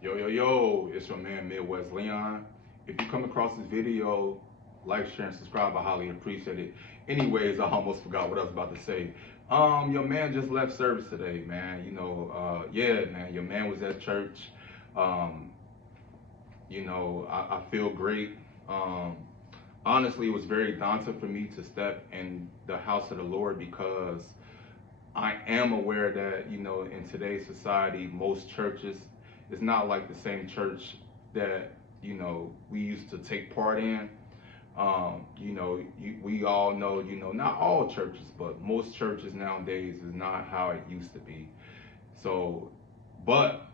Yo, yo, yo, it's your man Midwest Leon. If you come across this video, like, share, and subscribe. I highly appreciate it. Anyways, I almost forgot what I was about to say. Your man just left service today, man. Yeah, man, your man was at church. Um, I feel great. Um, Honestly, it was very daunting for me to step in the house of the Lord because I am aware that, in today's society, most churches is not like the same church that, we used to take part in. We all know, not all churches, but most churches nowadays is not how it used to be. So, but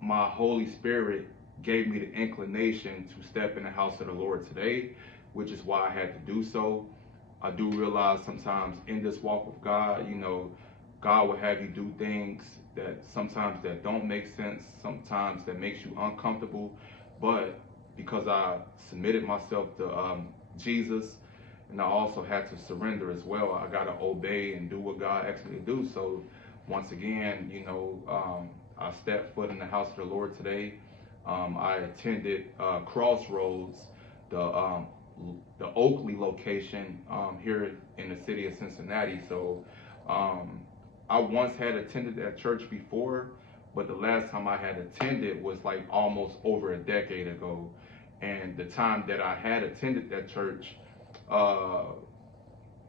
my Holy Spirit gave me the inclination to step in the house of the Lord today, which is why I had to do so. I do realize sometimes in this walk with God, God will have you do things that sometimes that don't make sense, sometimes that makes you uncomfortable. But because I submitted myself to Jesus, and I also had to surrender as well, I got to obey and do what God asked me to do. So once again, I stepped foot in the house of the Lord today. I attended Crossroads, the um, the Oakley location here in the city of Cincinnati. So um, I once had attended that church before, but the last time I had attended was like almost over a decade ago. And the time that I had attended that church, uh,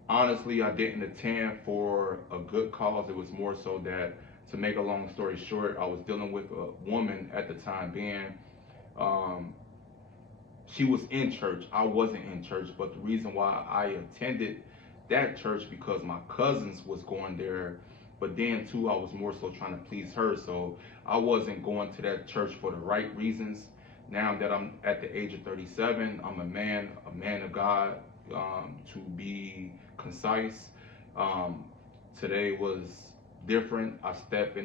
honestly, I didn't attend for a good cause. It was more so that, to make a long story short, I was dealing with a woman at the time being. Um, she was in church. I wasn't in church, but the reason why I attended that church because my cousins was going there, but then too I was more so trying to please her. So I wasn't going to that church for the right reasons. Now that I'm at the age of 37, I'm a man of God. To be concise, um, today was different. I stepped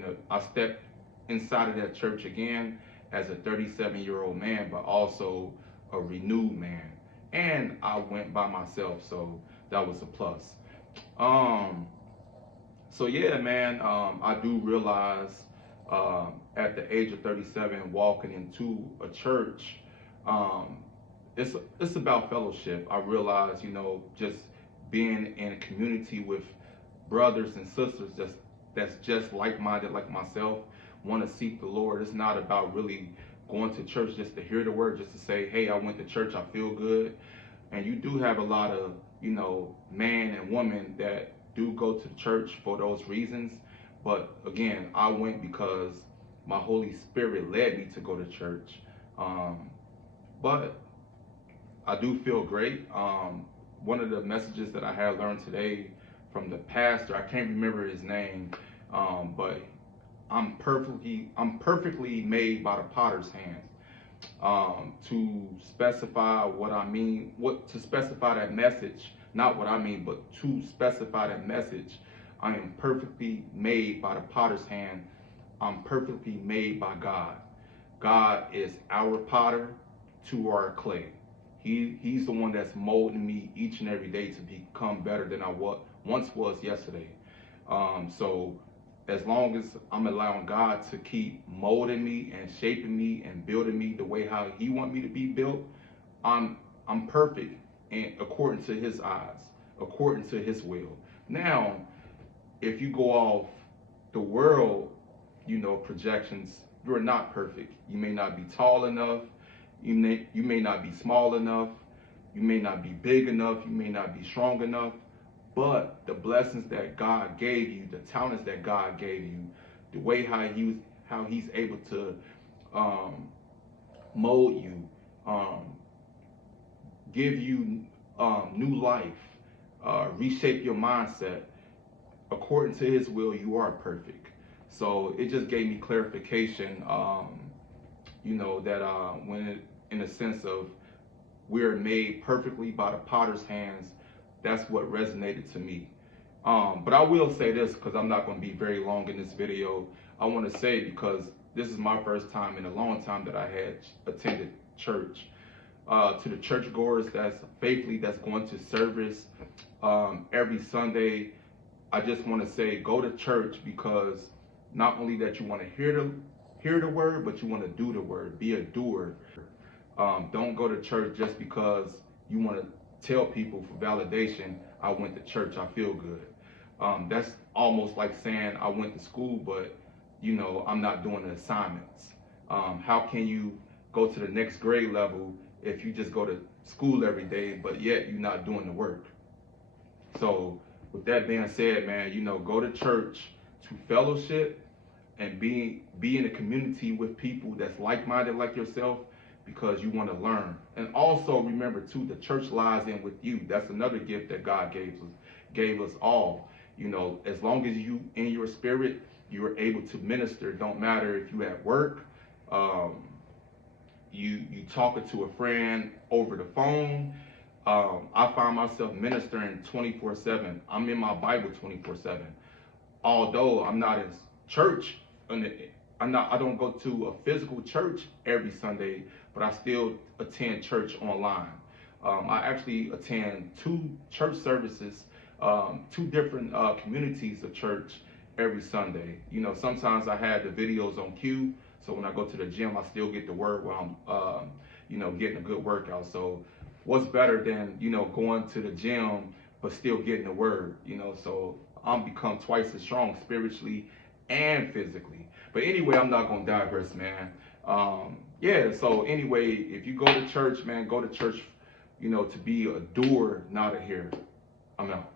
inside of that church again as a 37-year-old man, but also a renewed man. And I went by myself, so that was a plus. Um, so yeah, man, I do realize at the age of 37, walking into a church, um, it's about fellowship. I realize, just being in a community with brothers and sisters that's just like-minded like myself, want to seek the Lord. It's not about really going to church just to hear the word, just to say, hey, I went to church, I feel good. And you do have a lot of, man and woman that do go to church for those reasons. But again, I went because my Holy Spirit led me to go to church. But I do feel great. One of the messages that I had learned today from the pastor, I can't remember his name, but I'm perfectly made by the potter's hands. To specify what I mean, what to specify that message, not what I mean, but to specify that message, I am perfectly made by the potter's hand. I'm perfectly made by God. God is our potter to our clay. He's the one that's molding me each and every day to become better than I once was yesterday. So as long as I'm allowing God to keep molding me and shaping me and building me the way how He want me to be built, I'm I'm perfect and according to His eyes, according to His will. Now, if you go off the world, projections, you're not perfect. You may not be tall enough. You may not be small enough. You may not be big enough. You may not be strong enough. But the blessings that God gave you, the talents that God gave you, the way how He's able to um, mold you, um, give you new life, reshape your mindset according to His will. You are perfect. So it just gave me clarification. That when in a sense of we're made perfectly by the potter's hands, that's what resonated to me. But I will say this because I'm not going to be very long in this video. I want to say because this is my first time in a long time that I had attended church. To the churchgoers that's going to service every Sunday, I just want to say go to church because not only that you want to hear hear the word, but you want to do the word. Be a doer. Don't go to church just because you want to tell people for validation, I went to church, I feel good. That's almost like saying I went to school, but I'm not doing the assignments. How can you go to the next grade level if you just go to school every day, but yet you're not doing the work? So with that being said, man, go to church to fellowship and be in a community with people that's like-minded like yourself, because you want to learn. And also remember too, the church lies in with you. That's another gift that God gave us all. As long as you in your spirit, you are able to minister. Don't matter if you at work, you talking to a friend over the phone. I find myself ministering 24/7. I'm in my Bible 24/7. Although I'm not in church, I don't go to a physical church every Sunday, but I still attend church online. I actually attend 2 church services, 2 different communities of church every Sunday. Sometimes I had the videos on cue, so when I go to the gym, I still get the word while I'm, getting a good workout. So what's better than, going to the gym, but still getting the word, so I'm become twice as strong spiritually and physically. But anyway, I'm not going to digress, man. Yeah, so anyway, if you go to church, man, go to church, to be a doer, not a hearer. I'm out.